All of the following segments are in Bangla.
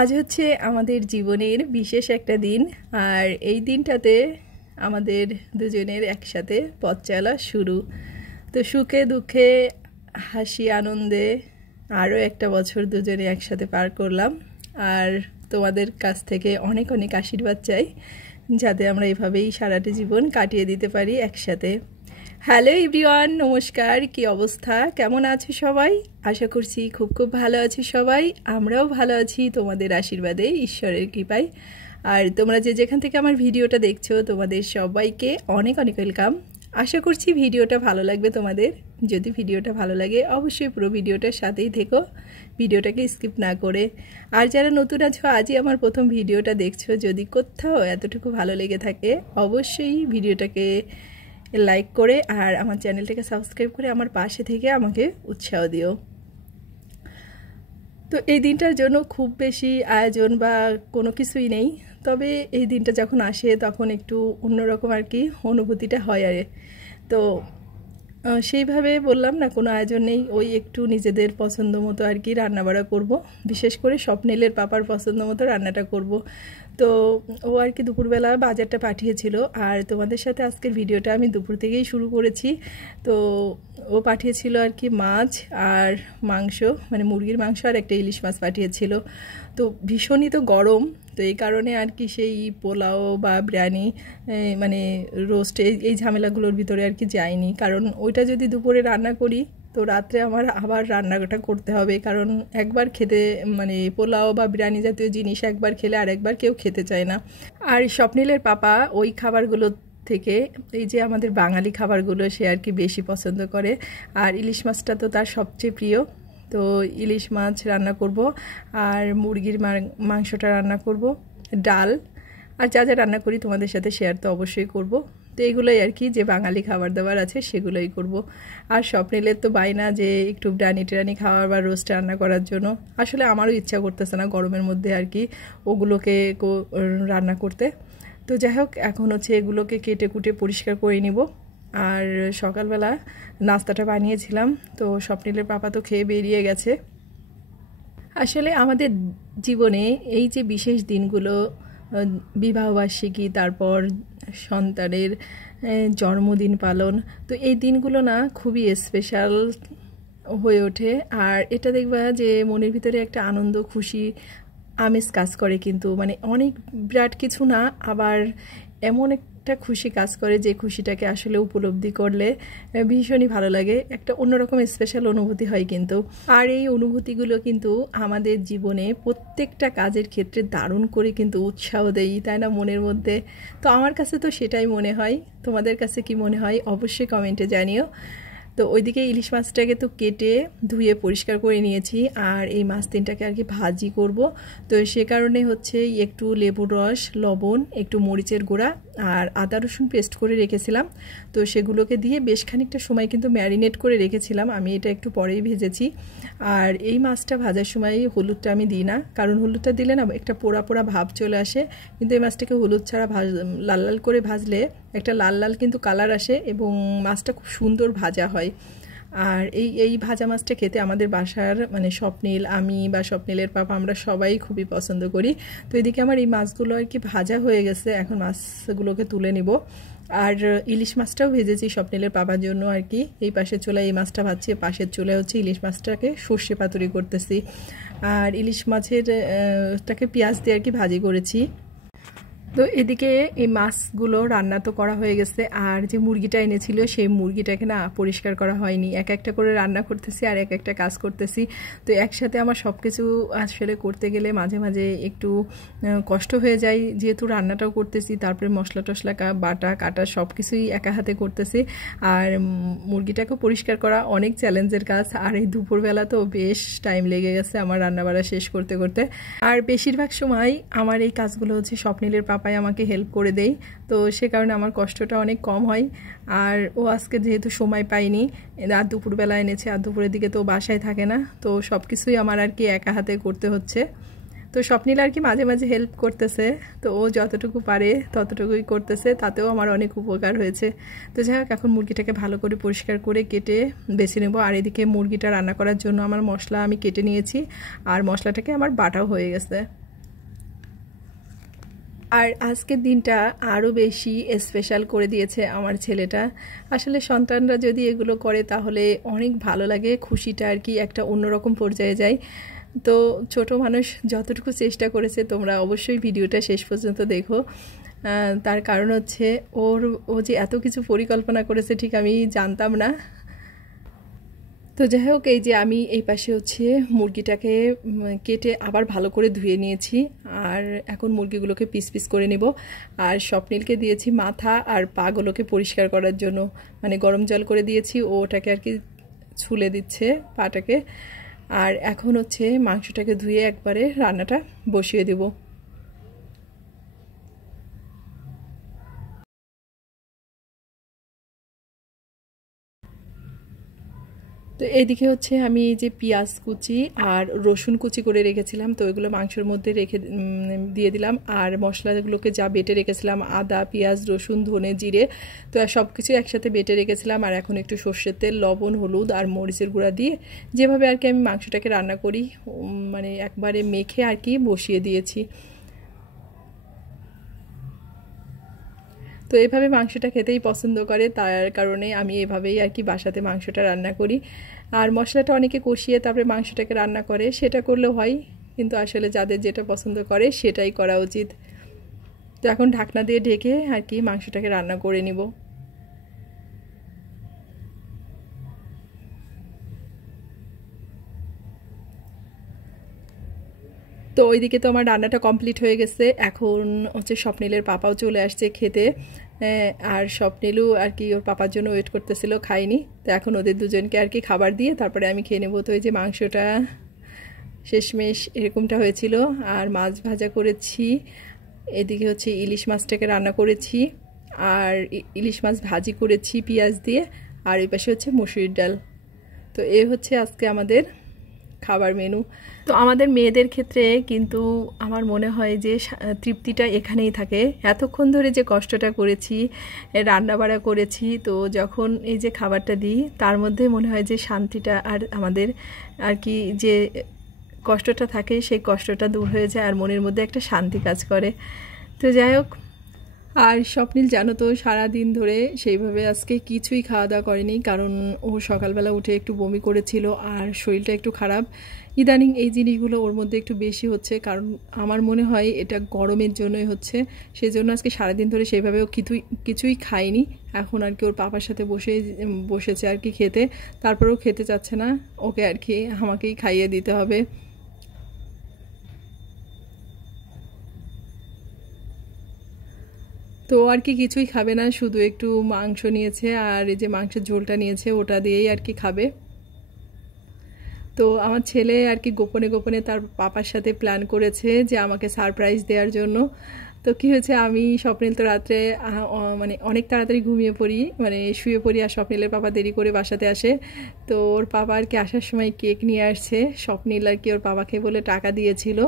আজ হচ্ছে আমাদের জীবনের বিশেষ একটা দিন। আর এই দিনটাতে আমাদের দুজনের একসাথে পথ চলা শুরু। তো সুখে দুঃখে হাসি আনন্দে আরও একটা বছর দুজনে একসাথে পার করলাম। আর তোমাদের কাছ থেকে অনেক অনেক আশীর্বাদ চাই যাতে আমরা এভাবেই সারাটা জীবন কাটিয়ে দিতে পারি একসাথে। হ্যালো এভরিওয়ান, নমস্কার। কি অবস্থা, কেমন আছো সবাই? আশা করছি খুব খুব ভালো আছি সবাই। আমরাও ভালো আছি তোমাদের আশীর্বাদে, ঈশ্বরের কৃপায়। আর তোমরা যে যেখান থেকে আমার ভিডিওটা দেখছো তোমাদের সবাইকে অনেক অনেক ওয়েলকাম। আশা করছি ভিডিওটা ভালো লাগবে তোমাদের। যদি ভিডিওটা ভালো লাগে অবশ্যই পুরো ভিডিওটার সাথেই থেকো, ভিডিওটাকে স্কিপ না করে। আর যারা নতুন আছো, আজই আমার প্রথম ভিডিওটা দেখছো, যদি কোথাও এতটুকু ভালো লেগে থাকে অবশ্যই ভিডিওটাকে লাইক করে আর আমার চ্যানেলটাকে সাবস্ক্রাইব করে আমার পাশে থেকে আমাকে উৎসাহ দিও। তো এই দিনটার জন্য খুব বেশি আয়োজন বা কোনো কিছুই নেই, তবে এই দিনটা যখন আসে তখন একটু অন্যরকম আর কি অনুভূতিটা হয়। আর তো সেইভাবে বললাম না, কোনো আয়োজন নেই, ওই একটু নিজেদের পছন্দ মতো আর কি রান্নাবাড়া করব। বিশেষ করে স্বপ্নিলের পাপার পছন্দ মতো রান্নাটা করব। তো ও আর কি দুপুরবেলা বাজারটা পাঠিয়েছিল, আর তোমাদের সাথে আজকের ভিডিওটা আমি দুপুর থেকেই শুরু করেছি। তো ও পাঠিয়েছিল আর কি মাছ আর মাংস, মানে মুরগির মাংস আর একটা ইলিশ মাছ পাঠিয়েছিল। তো ভীষণই তো গরম, তো এই কারণে আর কি সেই পোলাও বা বিরিয়ানি মানে রোস্ট এই ঝামেলাগুলোর ভিতরে আর কি যায়নি। কারণ ওইটা যদি দুপুরে রান্না করি তো রাত্রে আমার আবার রান্নাটা করতে হবে, কারণ একবার খেতে মানে পোলাও বা বিরিয়ানি জাতীয় জিনিস একবার খেলে আর একবার কেউ খেতে চায় না। আর স্বপ্নিলের পাপা ওই খাবারগুলো থেকে এই যে আমাদের বাঙালি খাবারগুলো সে আর কি বেশি পছন্দ করে। আর ইলিশ মাছটা তো তার সবচেয়ে প্রিয়। তো ইলিশ মাছ রান্না করব, আর মুরগির মাংসটা রান্না করব, ডাল, আর যা যা রান্না করি তোমাদের সাথে শেয়ার তো অবশ্যই করব। তো এইগুলোই আর কি যে বাঙালি খাবার দাবার আছে সেগুলোই করব। আর স্বপ্নিলের তো বায়না যে একটু বিরিয়ানি খাওয়ার বা রোস্ট রান্না করার জন্য। আসলে আমারও ইচ্ছা করতেছে না গরমের মধ্যে আর কি ওগুলোকে রান্না করতে। তো যাই হোক, এখন হচ্ছে এগুলোকে কেটে কুটে পরিষ্কার করে নিব। আর সকালবেলা নাস্তাটা বানিয়েছিলাম, তো স্বপ্নিলের পাপা তো খেয়ে বেরিয়ে গেছে। আসলে আমাদের জীবনে এই যে বিশেষ দিনগুলো, বিবাহবার্ষিকী, তারপর সন্তানের জন্মদিন পালন, তো এই দিনগুলো না খুবই স্পেশাল হয়ে ওঠে। আর এটা দেখবা যে মনের ভিতরে একটা আনন্দ খুশি আমেজ কাজ করে, কিন্তু মানে অনেক বিরাট কিছু না, আবার এমন একটা খুশি কাজ করে যে খুশিটাকে আসলে উপলব্ধি করলে ভীষণই ভালো লাগে, একটা অন্যরকম স্পেশাল অনুভূতি হয় কিন্তু। আর এই অনুভূতিগুলো কিন্তু আমাদের জীবনে প্রত্যেকটা কাজের ক্ষেত্রে দারুণ করে কিন্তু উৎসাহ দেয়, তাই না, মনের মধ্যে। তো আমার কাছে তো সেটাই মনে হয়। তোমাদের কাছে কি মনে হয় অবশ্যই কমেন্টে জানিও। তো ওইদিকে ইলিশ মাছটাকে তো কেটে ধুয়ে পরিষ্কার করে নিয়েছি, আর এই মাছ তিনটাকে আর কি ভাজি করব। তো সে কারণে হচ্ছে একটু লেবুর রস, লবণ, একটু মরিচের গুঁড়া আর আদা রসুন পেস্ট করে রেখেছিলাম। তো সেগুলোকে দিয়ে বেশ খানিকটা সময় কিন্তু ম্যারিনেট করে রেখেছিলাম। আমি এটা একটু পরেই ভেজেছি। আর এই মাছটা ভাজার সময় হলুদটা আমি দিই না, কারণ হলুদটা দিলে না একটা পোড়া পোড়া ভাব চলে আসে। কিন্তু এই মাছটাকে হলুদ ছাড়া লাল লাল করে ভাজলে একটা লাল লাল কিন্তু কালার আসে এবং মাছটা খুব সুন্দর ভাজা হয়। আর এই ভাজা মাছটা খেতে আমাদের বাসার মানে স্বপ্নিল, আমি বা স্বপ্নিলের পাপা আমরা সবাই খুবই পছন্দ করি। তো এদিকে আমার এই মাছগুলো আর কি ভাজা হয়ে গেছে, এখন মাছগুলোকে তুলে নিব। আর ইলিশ মাছটাও ভেজেছি স্বপ্নিলের পাপার জন্য আর কি। এই পাশের চুলায় এই মাছটা ভাজছি, পাশের চুলায় হচ্ছে ইলিশ মাছটাকে সর্ষে পাতুরি করতেছি। আর ইলিশ মাছের টাকে পেঁয়াজ দিয়ে আর কি ভাজি করেছি। তো এদিকে এই মাছগুলো রান্না তো করা হয়ে গেছে, আর যে মুরগিটা এনেছিল সেই মুরগিটাকে না পরিষ্কার করা হয়নি। এক একটা করে রান্না করতেছি আর এক একটা কাজ করতেছি। তো একসাথে আমার সব কিছু আসলে করতে গেলে মাঝে মাঝে একটু কষ্ট হয়ে যায়, যেহেতু রান্নাটাও করতেছি, তারপরে মশলা টশলা বাটা কাটা সব কিছুই একা হাতে করতেছি। আর মুরগিটাকেও পরিষ্কার করা অনেক চ্যালেঞ্জের কাজ। আর এই দুপুরবেলা তো বেশ টাইম লেগে গেছে আমার রান্নাবাড়া শেষ করতে করতে। আর বেশিরভাগ সময় আমার এই কাজগুলো হচ্ছে স্বপ্নিলের পাপাই আমাকে হেল্প করে দেয়, তো সে কারণে আমার কষ্টটা অনেক কম হয়। আর ও আজকে যেহেতু সময় পাইনি, আর দুপুরবেলা এনেছে, আর দুপুরের দিকে তো বাসায় থাকে না, তো সব কিছুই আমার আর কি একা হাতে করতে হচ্ছে। তো স্বপ্নিল আর কি মাঝে মাঝে হেল্প করতেছে, তো ও যতটুকু পারে ততটুকুই করতেছে, তাতেও আমার অনেক উপকার হয়েছে। তো যাই হোক, এখন মুরগিটাকে ভালো করে পরিষ্কার করে কেটে বেছে নেব। আর এদিকে মুরগিটা রান্না করার জন্য আমার মশলা আমি কেটে নিয়েছি, আর মশলাটাকে আমার বাটাও হয়ে গেছে। আর আজকের দিনটা আরও বেশি স্পেশাল করে দিয়েছে আমার ছেলেটা। আসলে সন্তানরা যদি এগুলো করে তাহলে অনেক ভালো লাগে, খুশিটা আর কি একটা অন্যরকম পর্যায়ে যায়। তো ছোট মানুষ যতটুকু চেষ্টা করেছে তোমরা অবশ্যই ভিডিওটা শেষ পর্যন্ত দেখো। তার কারণ হচ্ছে ও যে এত কিছু পরিকল্পনা করেছে ঠিক আমি জানতাম না। তো যাই হোক, এই যে আমি এই পাশে হচ্ছে মুরগিটাকে কেটে আবার ভালো করে ধুয়ে নিয়েছি, আর এখন মুরগিগুলোকে পিস পিস করে নেব। আর স্বপ্নিলকে দিয়েছি মাথা আর পাগুলোকে পরিষ্কার করার জন্য, মানে গরম জল করে দিয়েছি, ও ওটাকে আর কি ছুলে দিচ্ছে পাটাকে। আর এখন হচ্ছে মাংসটাকে ধুয়ে একবারে রান্নাটা বসিয়ে দেবো। তো এইদিকে হচ্ছে আমি যে পেঁয়াজ কুচি আর রসুন কুচি করে রেখেছিলাম, তো ওইগুলো মাংসের মধ্যে রেখে দিয়ে দিলাম। আর মশলাগুলোকে যা বেটে রেখেছিলাম, আদা, পেঁয়াজ, রসুন, ধনে, জিরে, তো সব কিছু একসাথে বেটে রেখেছিলাম। আর এখন একটু সর্ষের তেল, লবণ, হলুদ আর মরিচের গুঁড়া দিয়ে যেভাবে আর কি আমি মাংসটাকে রান্না করি, মানে একবারে মেখে আর কি বসিয়ে দিয়েছি। তো এভাবে মাংসটা খেতেই পছন্দ করে, তার কারণে আমি এভাবেই আর কি বাসাতে মাংসটা রান্না করি। আর মশলাটা অনেকে কষিয়ে তারপরে মাংসটাকে রান্না করে, সেটা করলেও হয়, কিন্তু আসলে যাদের যেটা পছন্দ করে সেটাই করা উচিত। তো এখন ঢাকনা দিয়ে ঢেকে আর কি মাংসটাকে রান্না করে নিব। তো ওইদিকে তো আমার রান্নাটা কমপ্লিট হয়ে গেছে। এখন হচ্ছে স্বপ্নিলের পাপাও চলে আসছে খেতে, আর স্বপ্নিলও আর কি ওর পাপার জন্য ওয়েট করতেছিল, খায়নি। তো এখন ওদের দুজনকে আর কি খাবার দিয়ে তারপরে আমি খেয়ে নেবো। তো এই যে মাংসটা শেষমেশ এরকমটা হয়েছিল। আর মাছ ভাজা করেছি, এদিকে হচ্ছে ইলিশ মাছটাকে রান্না করেছি, আর ইলিশ মাছ ভাজি করেছি পেঁয়াজ দিয়ে, আর এই পাশে হচ্ছে মসুরির ডাল। তো এ হচ্ছে আজকে আমাদের খাবার মেনু। তো আমাদের মেয়েদের ক্ষেত্রে কিন্তু আমার মনে হয় যে তৃপ্তিটা এখানেই থাকে। এতক্ষণ ধরে যে কষ্টটা করেছি, রান্নাবাড়া করেছি, তো যখন এই যে খাবারটা দিই তার মধ্যে মনে হয় যে শান্তিটা আর আমাদের আর কি যে কষ্টটা থাকে সেই কষ্টটা দূর হয়ে যায়, আর মনের মধ্যে একটা শান্তি কাজ করে। তো যাই হোক, আর স্বপ্নিল জানো তো সারাদিন ধরে সেইভাবে আজকে কিছুই খাওয়া দাওয়া করেনি, কারণ ও সকালবেলা উঠে একটু বমি করেছিল আর শরীরটা একটু খারাপ। ইদানিং এই জিনিসগুলো ওর মধ্যে একটু বেশি হচ্ছে, কারণ আমার মনে হয় এটা গরমের জন্যই হচ্ছে। সেই জন্য আজকে সারাদিন ধরে সেইভাবে ও কিছুই খায়নি। এখন আর কি ওর পাপার সাথে বসেছে আর কি খেতে, তারপরেও খেতে চাচ্ছে না, ওকে আর কি আমাকেই খাইয়ে দিতে হবে। তো আর কি কিছুই খাবে না, শুধু একটু মাংস নিয়েছে, আর এই যে মাংসের ঝোলটা নিয়েছে ওটা দিয়েই আর কি খাবে। তো আমার ছেলে আর কি গোপনে গোপনে তার পাপার সাথে প্ল্যান করেছে যে আমাকে সারপ্রাইজ দেওয়ার জন্য। তো কী হয়েছে, আমি স্বপ্নিল তো রাত্রে মানে অনেক তাড়াতাড়ি ঘুমিয়ে পড়ি, মানে শুয়ে পড়ি, আর স্বপ্নিলের পাপা দেরি করে বাসাতে আসে। তো ওর পাপা আর কি আসার সময় কেক নিয়ে আসছে। স্বপ্নিল আর কি ওর পাপাকে বলে টাকা দিয়েছিল,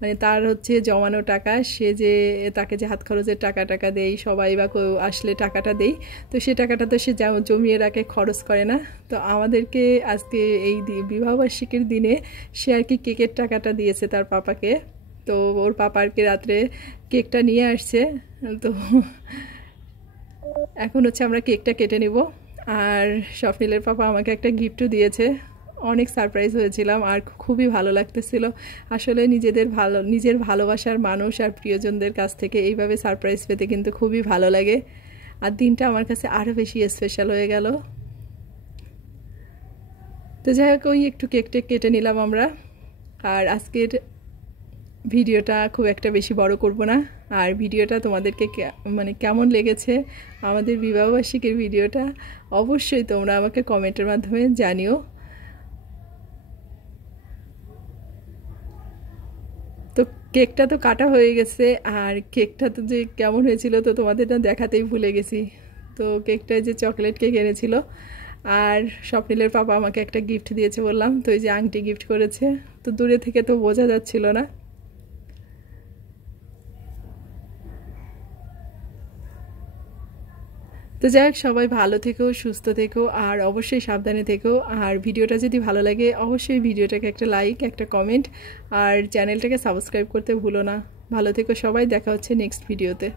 মানে তার হচ্ছে জমানো টাকা, সে যে তাকে যে হাত খরচের টাকা দেই, সবাই বা আসলে টাকাটা দেই, তো সে টাকাটা তো সে জমিয়ে রাখে, খরচ করে না। তো আমাদেরকে আজকে এই বিবাহবার্ষিকীর দিনে সে আর কি কেকের টাকাটা দিয়েছে তার পাপাকে। তো ওর পাপা আর কি রাত্রে কেকটা নিয়ে আসছে। তো এখন হচ্ছে আমরা কেকটা কেটে নিব। আর স্বপ্নিলের পাপা আমাকে একটা গিফটও দিয়েছে, অনেক সারপ্রাইজ হয়েছিলাম আর খুবই ভালো লাগতেছিল। আসলে নিজের ভালোবাসার মানুষ আর প্রিয়জনদের কাছ থেকে এইভাবে সারপ্রাইজ পেতে কিন্তু খুবই ভালো লাগে, আর দিনটা আমার কাছে আরও বেশি স্পেশাল হয়ে গেল। তো যাই হোক, ওই একটু কেকটা কেটে নিলাম আমরা। আর আজকের ভিডিওটা খুব একটা বেশি বড় করব না। আর ভিডিওটা তোমাদেরকে মানে কেমন লেগেছে আমাদের বিবাহবার্ষিকীর ভিডিওটা, অবশ্যই তোমরা আমাকে কমেন্টের মাধ্যমে জানিও। তো কেকটা তো কাটা হয়ে গেছে, আর কেকটা তো যে কেমন হয়েছিল তো তোমাদের না দেখাতেই ভুলে গেছি। তো কেকটা যে চকলেট কেক এনেছিল, আর স্বপ্নিলের পাপা আমাকে একটা গিফট দিয়েছে বললাম, তো এই যে আংটি গিফট করেছে। তো দূরে থেকে তো বোঝা যাচ্ছিল না। তো যাই হোক, সবাই ভালো থেকো, সুস্থ থেকো, আর অবশ্যই সাবধানে থেকো। আর ভিডিওটা যদি ভালো লাগে অবশ্যই ভিডিওটাকে একটা লাইক, একটা কমেন্ট, আর চ্যানেলটাকে সাবস্ক্রাইব করতে ভুলো না। ভালো থেকো সবাই, দেখা হচ্ছে নেক্সট ভিডিওতে।